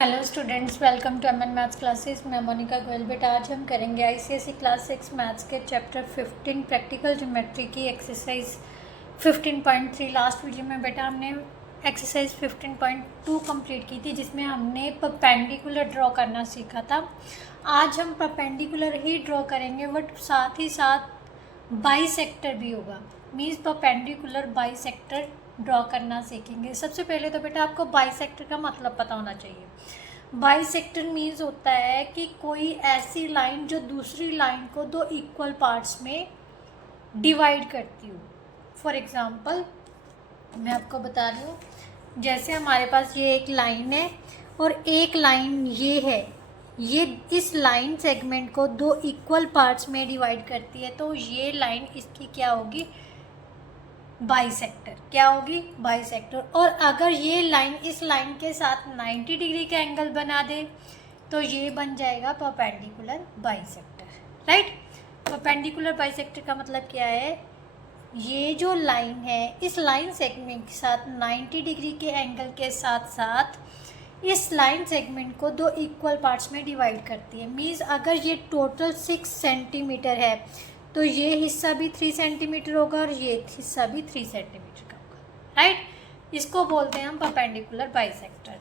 Hello students, welcome to MN maths classes. मैं मोनिका गोयल। बेटा आज हम करेंगे आईसीएसई क्लास 6 मैथ्स के चैप्टर 15 प्रैक्टिकल ज्योमेट्री की एक्सरसाइज 15.3। लास्ट वीडियो में बेटा हमने एक्सरसाइज 15.2 कंप्लीट की थी, जिसमें हमने परपेंडिकुलर ड्रॉ करना सीखा था। आज हम परपेंडिकुलर ही ड्रॉ करेंगे, बट साथ ही साथ बाईसेक्टर भी होगा। मीन्स परपेंडिकुलर बाईसेक्टर ड्रॉ करना सीखेंगे। सबसे पहले तो बेटा आपको बाईसेक्टर का मतलब पता होना चाहिए। बाईसेक्टर मीन्स होता है कि कोई ऐसी लाइन जो दूसरी लाइन को दो इक्वल पार्ट्स में डिवाइड करती हो। फॉर एग्जांपल मैं आपको बता रही हूँ, जैसे हमारे पास ये एक लाइन है और एक लाइन ये है, ये इस लाइन सेगमेंट को दो इक्वल पार्ट्स में डिवाइड करती है, तो ये लाइन इसकी क्या होगी? बाईसेक्टर। क्या होगी? बाईसेक्टर। और अगर ये लाइन इस लाइन के साथ 90 डिग्री का एंगल बना दे तो ये बन जाएगा perpendicular bisector. Right? Perpendicular bisector का मतलब क्या है? ये जो लाइन है इस लाइन सेगमेंट के साथ 90 डिग्री के एंगल के साथ साथ इस लाइन सेगमेंट को दो इक्वल पार्ट्स में डिवाइड करती है। मीन्स अगर ये टोटल 6 सेंटीमीटर है तो ये हिस्सा भी 3 सेंटीमीटर होगा और ये हिस्सा भी 3 सेंटीमीटर का होगा। राइट? इसको बोलते हैं हम परपेंडिकुलर बाईसेक्टर।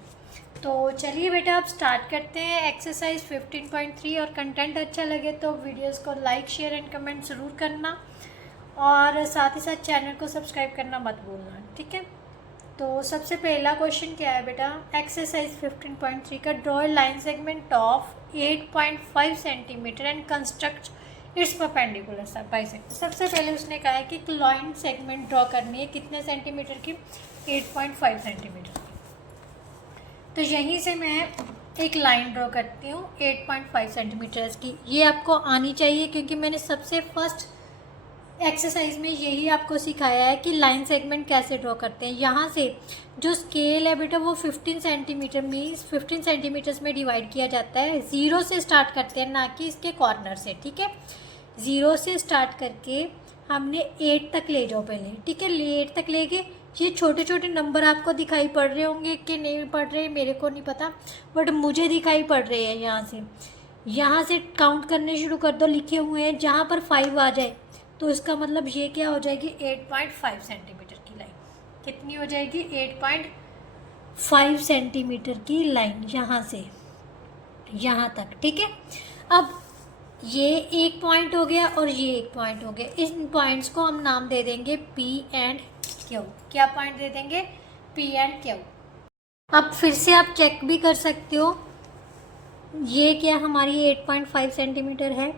तो चलिए बेटा अब स्टार्ट करते हैं एक्सरसाइज 15.3। और कंटेंट अच्छा लगे तो वीडियोस को लाइक, शेयर एंड कमेंट ज़रूर करना, और साथ ही साथ चैनल को सब्सक्राइब करना मत भूलना। ठीक है? तो सबसे पहला क्वेश्चन क्या है बेटा? एक्सरसाइज 15.3 का draw line segment of 8.5 centimetre and construct it's perpendicular bisector. सबसे पहले उसने कहा है कि लाइन सेगमेंट ड्रॉ करनी है कितने सेंटीमीटर की? 8.5 सेंटीमीटर की। तो यहीं से मैं एक लाइन ड्रॉ करती हूँ 8.5 सेंटीमीटर की। ये आपको आनी चाहिए क्योंकि मैंने सबसे फर्स्ट एक्सरसाइज में यही आपको सिखाया है कि लाइन सेगमेंट कैसे ड्रॉ करते हैं। यहाँ से जो स्केल है बेटा वो 15 सेंटीमीटर मीन्स 15 सेंटीमीटर्स में डिवाइड किया जाता है। 0 से स्टार्ट करते हैं, ना कि इसके कॉर्नर से। ठीक है? 0 से स्टार्ट करके हमने 8 तक ले जाओ पहले। ठीक है? 8 तक ले गए। ये छोटे छोटे नंबर आपको दिखाई पड़ रहे होंगे कि नहीं पड़ रहे, मेरे को नहीं पता, बट मुझे दिखाई पड़ रहे हैं। यहाँ से काउंट करने शुरू कर दो। लिखे हुए हैं, जहाँ पर 5 आ जाए तो इसका मतलब ये क्या हो जाएगी? 8.5 सेंटीमीटर की लाइन। कितनी हो जाएगी? 8.5 सेंटीमीटर की लाइन, यहाँ से यहाँ तक। ठीक है? अब ये एक पॉइंट हो गया और ये एक पॉइंट हो गया। इन पॉइंट्स को हम नाम दे देंगे P एंड Q। क्या पॉइंट दे देंगे? P and Q। अब फिर से आप चेक भी कर सकते हो, ये क्या हमारी 8.5 सेंटीमीटर है,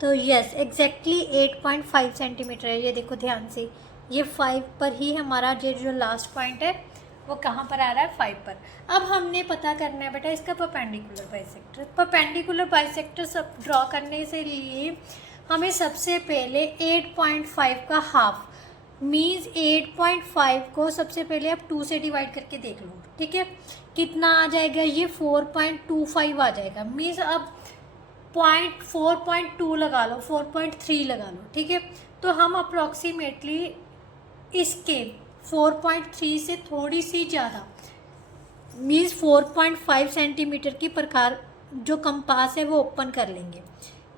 तो यस एग्जैक्टली 8.5 सेंटीमीटर है। ये देखो ध्यान से, ये 5 पर ही हमारा जो लास्ट पॉइंट है वो कहाँ पर आ रहा है? 5 पर। अब हमने पता करना है बेटा इसका परपेंडिकुलर बाईसेक्टर। परपेंडिकुलर बाईसेक्टर सब ड्रॉ करने से लिए हमें सबसे पहले 8.5 का हाफ मीन्स 8.5 को सबसे पहले आप 2 से डिवाइड करके देख लो। ठीक है? कितना आ जाएगा? ये 4.25 आ जाएगा। मीन्स अब 4.2 लगा लो, 4.3 लगा लो। ठीक है? तो हम अप्रॉक्सीमेटली इसके 4.3 से थोड़ी सी ज़्यादा मीन्स 4.5 सेंटीमीटर की प्रकार जो कंपास है वो ओपन कर लेंगे।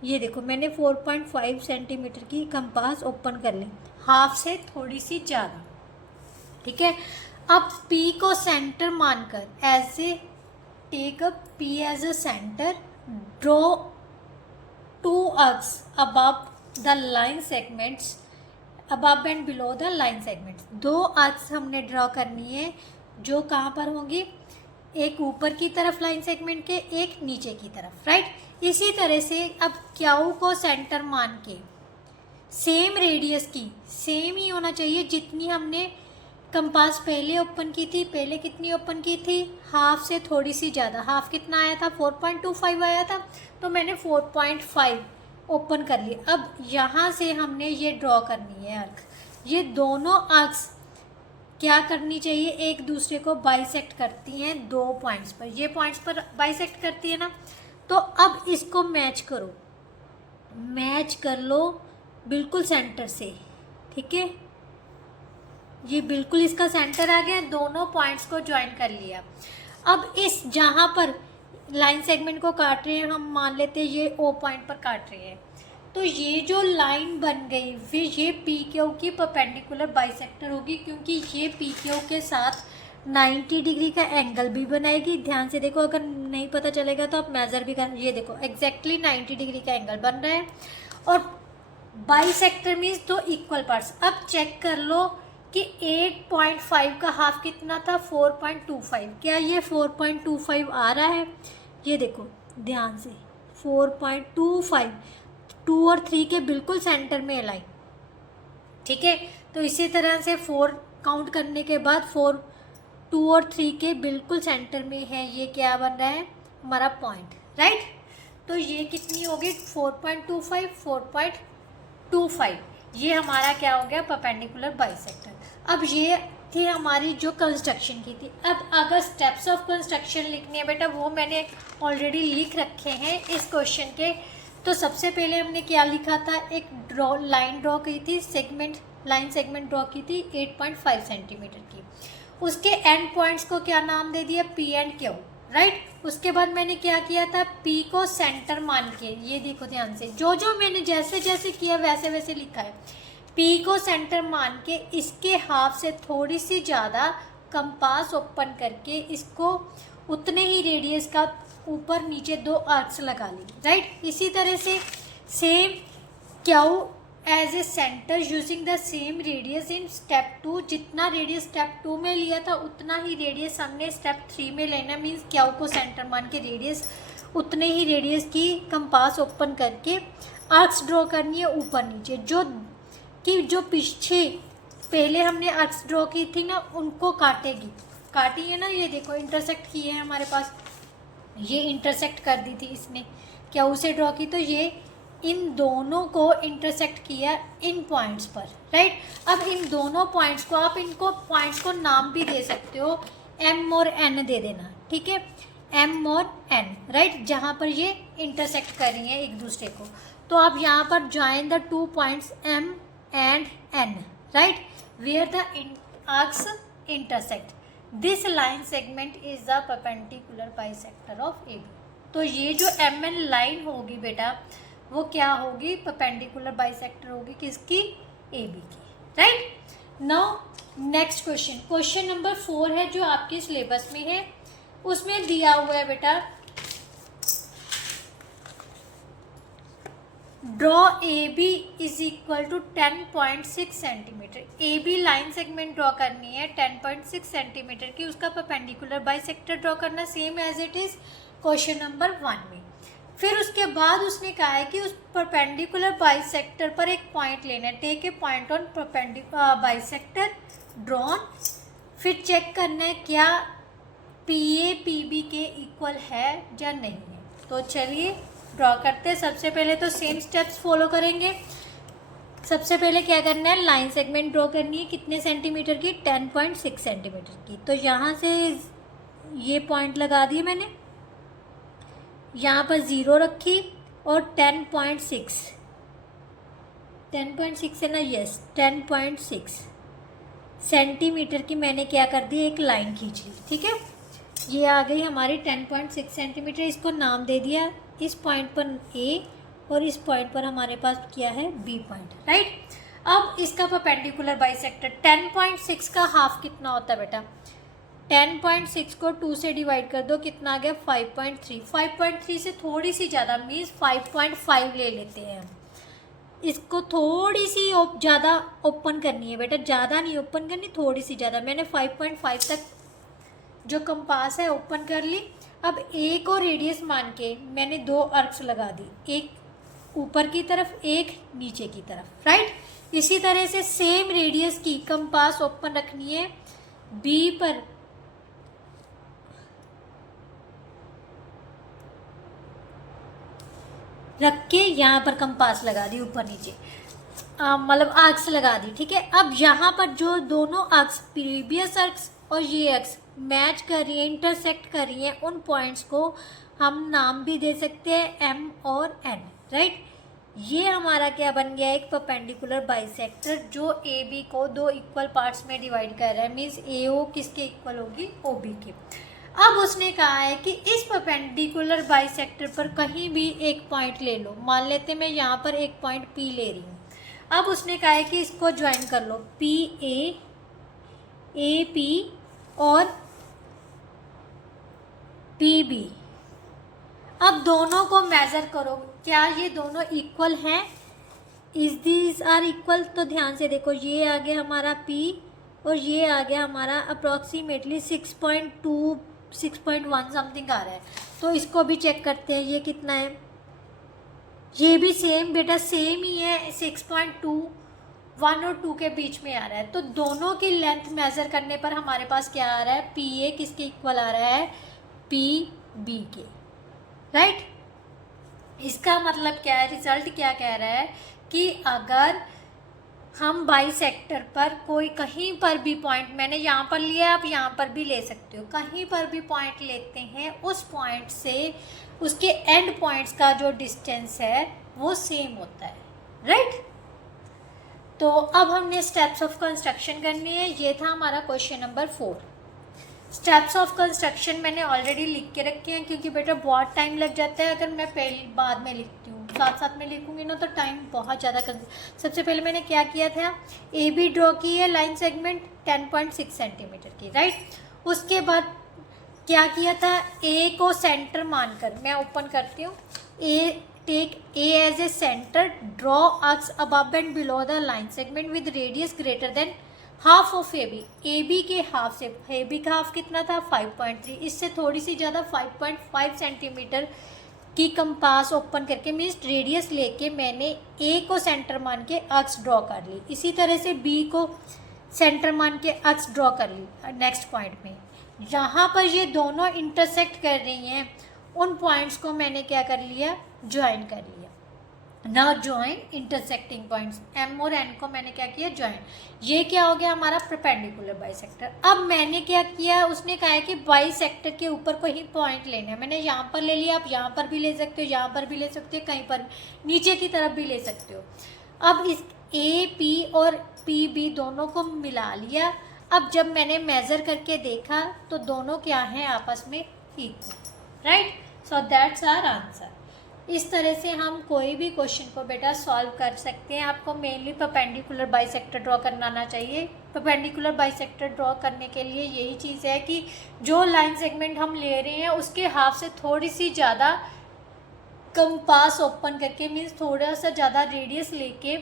ये देखो मैंने 4.5 सेंटीमीटर की कंपास ओपन कर ली, हाफ से थोड़ी सी ज़्यादा। ठीक है? अब P को सेंटर मानकर ऐसे take up P as a centre, draw 2 arcs above the line segments, above and below the line segments। 2 arcs हमने ड्रॉ करनी है जो कहाँ पर होंगी? एक ऊपर की तरफ लाइन सेगमेंट के, एक नीचे की तरफ। राइट? इसी तरह से अब Q को सेंटर मान के सेम रेडियस की, सेम ही होना चाहिए जितनी हमने कंपास पहले ओपन की थी। पहले कितनी ओपन की थी? हाफ से थोड़ी सी ज़्यादा। हाफ कितना आया था? 4.25 आया था, तो मैंने 4.5 ओपन कर लिया। अब यहाँ से हमने ये ड्रॉ करनी है आर्क। ये दोनों आर्क्स क्या करनी चाहिए? एक दूसरे को बाइसेक्ट करती हैं 2 पॉइंट्स पर। ये पॉइंट्स पर बाइसेक्ट करती है ना, तो अब इसको मैच करो, मैच कर लो बिल्कुल सेंटर से। ठीक है? ये बिल्कुल इसका सेंटर आ गया, दोनों पॉइंट्स को ज्वाइन कर लिया। अब इस जहाँ पर लाइन सेगमेंट को काट रहे हैं, हम मान लेते हैं ये ओ पॉइंट पर काट रहे हैं, तो ये जो लाइन बन गई फिर ये पी क्यू की परपेंडिकुलर बाइसेक्टर होगी, क्योंकि ये पी क्यू के साथ 90 डिग्री का एंगल भी बनाएगी। ध्यान से देखो, अगर नहीं पता चलेगा तो आप मेज़र भी कर, ये देखो एग्जैक्टली 90 डिग्री का एंगल बन रहा है। और बाइसेक्टर मीन्स दो इक्वल पार्ट्स। अब चेक कर लो कि 8.5 का हाफ कितना था, 4.25। क्या ये 4.25 आ रहा है? ये देखो ध्यान से, 4.25, 2 और 3 के बिल्कुल सेंटर में अलाइन। ठीक है, तो इसी तरह से 4 काउंट करने के बाद 4, 2 और 3 के बिल्कुल सेंटर में है। ये क्या बन रहा है हमारा पॉइंट, राइट। तो ये कितनी होगी 4.25, 4.25, ये हमारा क्या हो गया परपेंडिकुलर बाइसेक्टर। अब ये थी हमारी जो कंस्ट्रक्शन की थी। अब अगर स्टेप्स ऑफ कंस्ट्रक्शन लिखनी है बेटा, वो मैंने ऑलरेडी लिख रखे हैं इस क्वेश्चन के। तो सबसे पहले हमने क्या लिखा था, एक लाइन ड्रॉ की थी, लाइन सेगमेंट ड्रॉ की थी 8.5 सेंटीमीटर की। उसके एंड पॉइंट्स को क्या नाम दे दिया, पी एंड क्यू, राइट। उसके बाद मैंने क्या किया था, पी को सेंटर मान के, ये देखो ध्यान से, जो जो मैंने जैसे जैसे किया वैसे वैसे लिखा है। पी को सेंटर मान के इसके हाफ से थोड़ी सी ज़्यादा कंपास ओपन करके इसको उतने ही रेडियस का ऊपर नीचे 2 आर्क्स लगा ली, राइट। इसी तरह से same Q as a centre using the same radius in step 2। जितना रेडियस स्टेप 2 में लिया था उतना ही रेडियस हमने स्टेप 3 में लेना। मीन्स क्यू को सेंटर मान के रेडियस, उतने ही रेडियस की कंपास ओपन करके आर्क्स ड्रॉ करनी है ऊपर नीचे। जो पीछे पहले हमने आर्क्स ड्रॉ की थी ना, उनको काटी है ना, ये देखो इंटरसेक्ट किए हैं हमारे पास, ये इंटरसेक्ट कर दी थी इसने, क्या उसे ड्रॉ की, तो ये इन दोनों को इंटरसेक्ट किया इन पॉइंट्स पर, राइट। अब इन दोनों पॉइंट्स को आप इनको पॉइंट्स को नाम भी दे सकते हो, एम और एन दे देना, ठीक है, एम और एन, राइट, जहाँ पर ये इंटरसेक्ट कर रही हैं एक दूसरे को। तो आप यहाँ पर join the 2 points M and N, right, where the arcs intersect. This line segment is the perpendicular bisector of A B. तो ये जो एम एन लाइन होगी बेटा, वो क्या होगी, परपेंडिकुलर बाइसेक्टर होगी किसकी, ए बी की, right. Now next question number 4 है जो आपके सिलेबस में है। उसमें दिया हुआ है बेटा, draw A B is equal to 10.6 centimetre. A B line segment draw करनी है 10.6 सेंटीमीटर की, उसका परपेंडिकुलर बाइसेक्टर ड्रॉ करना, same as it is question number 1 में। फिर उसके बाद उसने कहा है कि उस परपेंडिकुलर बाइसेक्टर पर एक पॉइंट लेना है, take a point on perpendicular bisector drawn. फिर चेक करना है क्या पी ए पी बी के इक्वल है या नहीं है। तो चलिए ड्रॉ करते हैं। सबसे पहले तो सेम स्टेप्स फॉलो करेंगे। सबसे पहले क्या करना है, लाइन सेगमेंट ड्रॉ करनी है, कितने सेंटीमीटर की, 10.6 सेंटीमीटर की। तो यहाँ से ये पॉइंट लगा दिए मैंने, यहाँ पर 0 रखी और 10.6 है ना, यस 10.6 सेंटीमीटर की मैंने क्या कर दी, एक लाइन खींच ली, ठीक है। ये आ गई हमारी 10.6 सेंटीमीटर। इसको नाम दे दिया, इस पॉइंट पर ए और इस पॉइंट पर हमारे पास क्या है, बी पॉइंट, राइट। अब इसका परपेंडिकुलर बाइसेक्टर 10.6 का हाफ कितना होता है बेटा, 10.6 को 2 से डिवाइड कर दो, कितना आ गया 5.3। 5.3 से थोड़ी सी ज़्यादा, मीन्स 5.5 ले लेते हैं हम। इसको थोड़ी सी ज़्यादा ओपन करनी है बेटा, ज़्यादा नहीं ओपन करनी, थोड़ी सी ज़्यादा। मैंने 5.5 तक जो कंपास है ओपन कर ली। अब ए को रेडियस मान के मैंने 2 आर्क्स लगा दी, एक ऊपर की तरफ, एक नीचे की तरफ, राइट। इसी तरह से सेम रेडियस की कंपास ओपन रखनी है, बी पर रख के यहाँ पर कंपास लगा दी, ऊपर नीचे मतलब आर्क्स लगा दी, ठीक है। अब यहाँ पर जो दोनों आर्क्स, प्रीवियस आर्क्स और ये आर्क्स मैच कर रही है, इंटरसेक्ट कर रही है, उन पॉइंट्स को हम नाम भी दे सकते हैं एम और एन, राइट। ये हमारा क्या बन गया, एक परपेंडिकुलर बाइसेक्टर जो ए बी को 2 इक्वल पार्ट्स में डिवाइड कर रहा है। मीन्स ए ओ किसके इक्वल होगी, ओ बी के। अब उसने कहा है कि इस परपेंडिकुलर बाइसेक्टर पर कहीं भी एक पॉइंट ले लो। मान लेते मैं यहाँ पर एक पॉइंट P ले रही हूँ। अब उसने कहा है कि इसको ज्वाइन कर लो, PA, AP और PB। अब दोनों को मेज़र करो, क्या ये दोनों इक्वल हैं? Is these are equal? तो ध्यान से देखो, ये आ गया हमारा P और ये आ गया हमारा अप्रॉक्सीमेटली 6.2 6.1 समथिंग आ रहा है। तो इसको भी चेक करते हैं, ये कितना है। ये भी सेम बेटा, सेम ही है, 6.2, 1 और 2 के बीच में आ रहा है। तो दोनों की लेंथ मेज़र करने पर हमारे पास क्या आ रहा है, PA किसके इक्वल आ रहा है, PB के, राइट। इसका मतलब क्या है, रिजल्ट क्या कह रहा है कि अगर हम बाइसेक्टर पर कोई कहीं पर भी पॉइंट, मैंने यहाँ पर लिया, आप यहाँ पर भी ले सकते हो, कहीं पर भी पॉइंट लेते हैं, उस पॉइंट से उसके एंड पॉइंट्स का जो डिस्टेंस है वो सेम होता है, राइट। तो अब हमने स्टेप्स ऑफ कंस्ट्रक्शन करनी है। ये था हमारा question number 4। Steps of construction मैंने ऑलरेडी लिख के रखे हैं, क्योंकि बेटा बहुत टाइम लग जाता है अगर मैं पहले बाद में लिखती हूँ, साथ साथ में लिखूँगी ना तो टाइम बहुत ज़्यादा सबसे पहले मैंने क्या किया था, AB ड्रॉ की है लाइन सेगमेंट 10.6 सेंटीमीटर की, राइट। उसके बाद क्या किया था, A को सेंटर मानकर, मैं ओपन करती हूँ, take A as a centre, draw arcs above and below the line segment with radius greater than half of AB के हाफ से, AB का हाफ कितना था 5.3, इससे थोड़ी सी ज़्यादा 5.5 सेंटीमीटर की कंपास ओपन करके मीन्स रेडियस लेके मैंने A को सेंटर मान के अक्स ड्रॉ कर ली। इसी तरह से B को सेंटर मान के अक्स ड्रॉ कर ली नेक्स्ट पॉइंट में। जहाँ पर ये दोनों इंटरसेक्ट कर रही हैं उन पॉइंट्स को मैंने क्या कर लिया, ज्वाइन कर लिया। Now join intersecting points, M और N को मैंने क्या किया, ज्वाइन। ये क्या हो गया हमारा परपेंडिकुलर बाइसेक्टर। अब मैंने क्या किया, उसने कहा है कि बाइसेक्टर के ऊपर कोई पॉइंट लेना है, मैंने यहाँ पर ले लिया, आप यहाँ पर भी ले सकते हो, यहाँ पर भी ले सकते हो, कहीं पर नीचे की तरफ भी ले सकते हो। अब इस AP और PB दोनों को मिला लिया। अब जब मैंने मेज़र करके देखा तो दोनों क्या हैं, आपस में equal, right. So that's our answer. इस तरह से हम कोई भी क्वेश्चन को बेटा सॉल्व कर सकते हैं। आपको मेनली परपेंडिकुलर बाइसेक्टर ड्रॉ करना आना चाहिए। परपेंडिकुलर बाइसेक्टर ड्रॉ करने के लिए यही चीज़ है कि जो लाइन सेगमेंट हम ले रहे हैं उसके हाफ से थोड़ी सी ज़्यादा कंपास ओपन करके, मीन्स थोड़ा सा ज़्यादा रेडियस लेके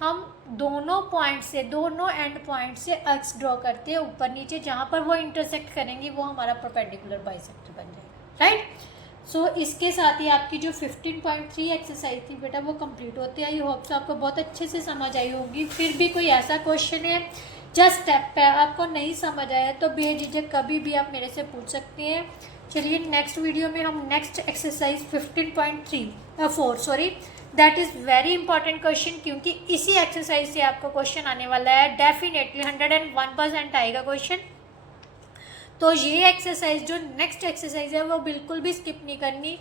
हम दोनों पॉइंट से, दोनों एंड पॉइंट से एक्स ड्रॉ करते हैं ऊपर नीचे, जहाँ पर वो इंटरसेक्ट करेंगी वो हमारा परपेंडिकुलर बाइसेक्टर बन जाएगा, राइट। सो इसके साथ ही आपकी जो 15.3 एक्सरसाइज थी बेटा वो कंप्लीट होती है। आई होप सो आपको बहुत अच्छे से समझ आई होगी। फिर भी कोई ऐसा क्वेश्चन है जस्ट स्टेप पे आपको नहीं समझ आया तो बेझिझक कभी भी आप मेरे से पूछ सकते हैं। चलिए नेक्स्ट वीडियो में हम next exercise 15.4 sorry, that is very important question, क्योंकि इसी एक्सरसाइज से आपको क्वेश्चन आने वाला है, डेफिनेटली 101% आएगा क्वेश्चन। तो ये एक्सरसाइज जो नेक्स्ट एक्सरसाइज है वो बिल्कुल भी स्किप नहीं करनी।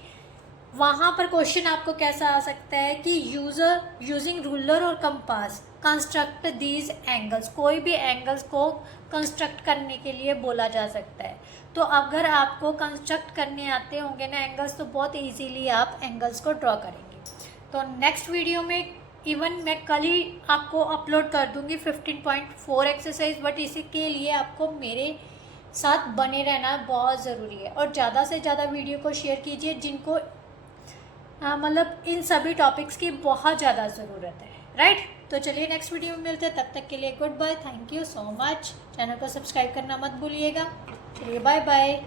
वहाँ पर क्वेश्चन आपको कैसा आ सकता है कि यूजिंग रूलर और कंपास कंस्ट्रक्ट दीज एंगल्स, कोई भी एंगल्स को कंस्ट्रक्ट करने के लिए बोला जा सकता है। तो अगर आपको कंस्ट्रक्ट करने आते होंगे ना एंगल्स तो बहुत इजीली आप एंगल्स को ड्रॉ करेंगे। तो नेक्स्ट वीडियो में इवन मैं कल ही आपको अपलोड कर दूँगी 15.4 एक्सरसाइज, बट इसके लिए आपको मेरे साथ बने रहना बहुत ज़रूरी है और ज़्यादा से ज़्यादा वीडियो को शेयर कीजिए जिनको मतलब इन सभी टॉपिक्स की बहुत ज़्यादा ज़रूरत है, राइट। तो चलिए नेक्स्ट वीडियो में मिलते हैं, तब तक के लिए goodbye, thank you so much. Channel को सब्सक्राइब करना मत भूलिएगा। चलिए बाय बाय।